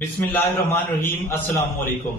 بسم اللہ الرحمن الرحیم۔ السلام علیکم۔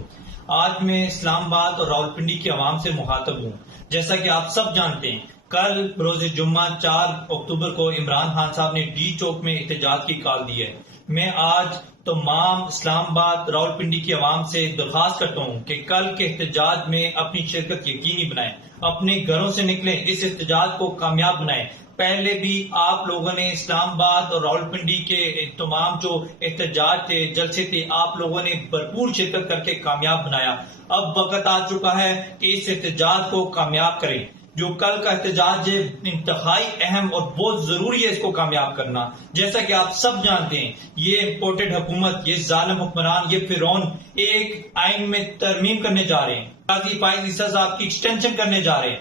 آج میں اسلام آباد اور راولپنڈی کی عوام سے مخاطب ہوں۔ جیسا کہ آپ سب جانتے ہیں، کل روز جمعہ 4 اکتوبر کو عمران خان صاحب نے ڈی چوک میں احتجاج کی کال دی ہے۔ میں آج تمام اسلام آباد راولپنڈی کی عوام سے درخواست کرتا ہوں کہ کل کے احتجاج میں اپنی شرکت یقینی بنائیں، اپنے گھروں سے نکلیں، اس احتجاج کو کامیاب بنائیں۔ پہلے بھی آپ لوگوں نے اسلام آباد اور راولپنڈی کے تمام جو احتجاج تھے، جلسے تھے، آپ لوگوں نے بھرپور شرکت کر کے کامیاب بنایا۔ اب وقت آ چکا ہے کہ اس احتجاج کو کامیاب کریں۔ جو کل کا احتجاج ہے انتہائی اہم اور بہت ضروری ہے اس کو کامیاب کرنا۔ جیسا کہ آپ سب جانتے ہیں، یہ امپورٹڈ حکومت، یہ ظالم حکمران، یہ فرعون ایک آئین میں ترمیم کرنے جا رہے ہیں، قاضی فائز عیسیٰ صاحب کی ایکسٹینشن کرنے جا رہے ہیں۔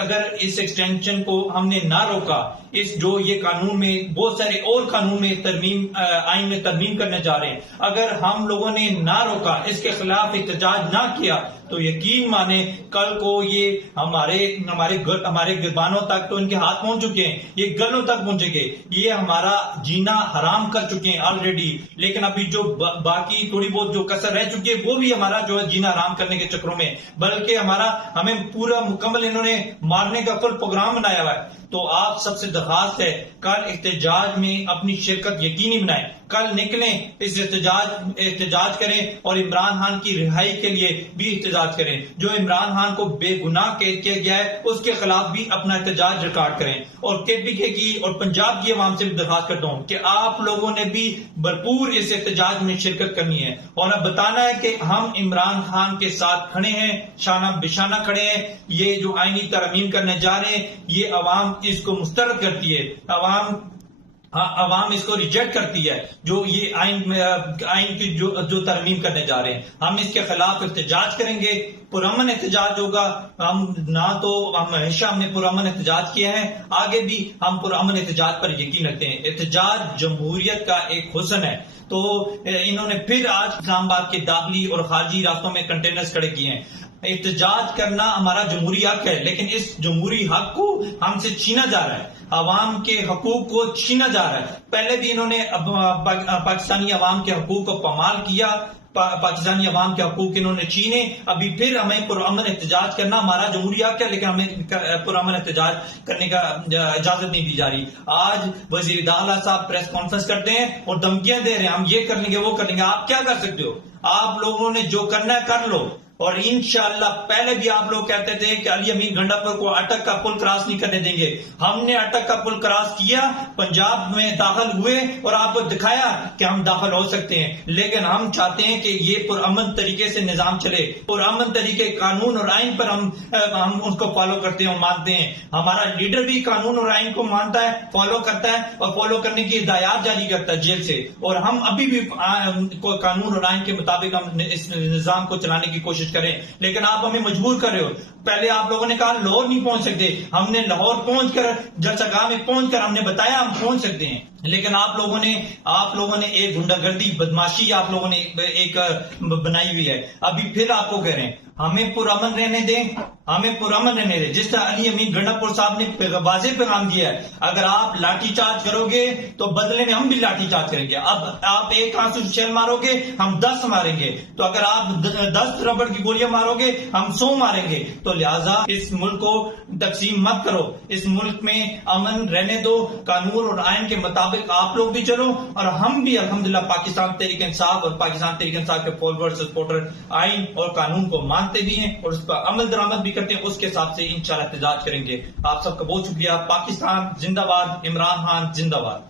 اگر اس ایکسٹینشن کو ہم نے نہ روکا، جو یہ قانون میں بہت سارے اور قانون میں آئین میں ترمیم کرنے جا رہے ہیں، اگر ہم لوگوں نے نہ روکا، اس کے خلاف احتجاج نہ کیا، تو یقین مانے کل کو یہ ہمارے گربانوں تک تو ان کے ہاتھ پہنچ چکے ہیں، یہ گلوں تک پہنچے گے، یہ ہمارا جینا حرام کر چکے ہیں آلریڈی۔ لیکن ابھی جو باقی تھوڑی بہت جو کسر رہ چکی ہے، وہ بھی ہمارا جو ہے جینا حرام کرنے کے چکروں میں، بلکہ ہمیں پورا مکمل انہوں نے مارنے کا فل پروگرام بنایا ہوا ہے۔ تو آپ سب سے درخواست ہے، کل احتجاج میں اپنی شرکت یقینی بنائیں، کل نکلیں، اس احتجاج کریں اور عمران خان کی رہائی کے لیے بھی احتجاج کریں۔ جو عمران خان کو بے گناہ قید کیا گیا ہے، اس کے خلاف بھی اپنا احتجاج ریکارڈ کریں۔ اور KPK کی اور پنجاب کی عوام سے بھی درخواست کرتا ہوں کہ آپ لوگوں نے بھی بھرپور اس احتجاج میں شرکت کرنی ہے اور اب بتانا ہے کہ ہم عمران خان کے ساتھ کھڑے ہیں، شانہ بشانہ کھڑے ہیں۔ یہ جو آئینی ترمیم کرنے جا رہے ہیں، یہ عوام اس کو مسترد کرتی ہے، عوام اس کو ریجیکٹ کرتی ہے، جو یہ آئین کی جو ترمیم کرنے جا رہے ہیں۔ ہم اس کے خلاف احتجاج کریں گے، پرامن احتجاج ہوگا۔ ہم ہمیشہ ہم نے پرامن احتجاج کیا ہے، آگے بھی ہم پرامن احتجاج پر یقین رکھتے ہیں۔ احتجاج جمہوریت کا ایک حسن ہے۔ تو انہوں نے پھر آج اسلام آباد کے داخلی اور خارجی راستوں میں کنٹینرز کھڑے کیے ہیں۔ احتجاج کرنا ہمارا جمہوری حق ہے، لیکن اس جمہوری حق کو ہم سے چھینا جا رہا ہے، عوام کے حقوق کو چھینا جا رہا ہے۔ پہلے بھی انہوں نے پاکستانی عوام کے حقوق کو پامال کیا، پاکستانی عوام کے حقوق انہوں نے چھینے۔ ابھی پھر ہمیں پرامن احتجاج کرنا ہمارا جمہوری حق ہے، لیکن ہمیں پرامن احتجاج کرنے کا اجازت نہیں دی جا رہی۔ آج وزیر داخلہ صاحب پریس کانفرنس کرتے ہیں اور دھمکیاں دے رہے ہیں، ہم یہ کر لیں گے، وہ کر لیں گے۔ آپ کیا کر سکتے ہو؟ آپ لوگوں نے جو کرنا ہے کر لو، اور انشاءاللہ پہلے بھی آپ لوگ کہتے تھے کہ علی امین گنڈاپور کو اٹک کا پل کراس نہیں کرنے دیں گے۔ ہم نے اٹک کا پل کراس کیا، پنجاب میں داخل ہوئے اور آپ کو دکھایا کہ ہم داخل ہو سکتے ہیں، لیکن ہم چاہتے ہیں کہ یہ پرامن طریقے سے نظام چلے، پرامن طریقے قانون اور آئین پر ہم اس کو فالو کرتے ہیں اور مانتے ہیں۔ ہمارا لیڈر بھی قانون اور آئین کو مانتا ہے، فالو کرتا ہے اور فالو کرنے کی ہدایات جاری کرتا ہے جیل سے، اور ہم ابھی بھی قانون اور آئین کے مطابق ہم اس نظام کو چلانے کی کوشش کریں، لیکن آپ ہمیں مجبور کر رہے ہو۔ پہلے آپ لوگوں نے کہا لاہور نہیں پہنچ سکتے، ہم نے لاہور پہنچ کر جلسہ گاہ میں پہنچ کر ہم نے بتایا ہم پہنچ سکتے ہیں، لیکن آپ لوگوں نے ایک گنڈا گردی بدماشی آپ لوگوں نے ایک بنائی ہوئی ہے۔ ابھی پھر آپ کو کہہ رہے ہیں ہمیں پرامن رہنے دیں، ہمیں پرامن رہنے دیں، جس طرح علی امین گنڈاپور صاحب نے واضح پیغام دیا ہے، اگر آپ لاٹھی چارج کرو گے تو بدلے میں ہم بھی لاٹھی چارج کریں گے۔ اب آپ ایک ہاتھ سے شیل مارو گے، ہم 10 ماریں گے، تو اگر آپ 10 ربڑ کی گولیاں مارو گے، ہم 100 ماریں گے۔ تو لہٰذا اس ملک کو تقسیم مت کرو، اس ملک میں امن رہنے دو، قانون اور آئین کے مطابق آپ لوگ بھی چلو، اور ہم بھی الحمدللہ پاکستان تحریک انصاف اور پاکستان تحریک انصاف کے فالوور سپورٹر آئین اور قانون کو مانتے بھی ہیں اور اس پر عمل درآمد بھی کرتے ہیں۔ اس کے حساب سے انشاءاللہ احتجاج کریں گے۔ آپ سب کا بہت شکریہ۔ پاکستان زندہ باد، عمران خان زندہ باد۔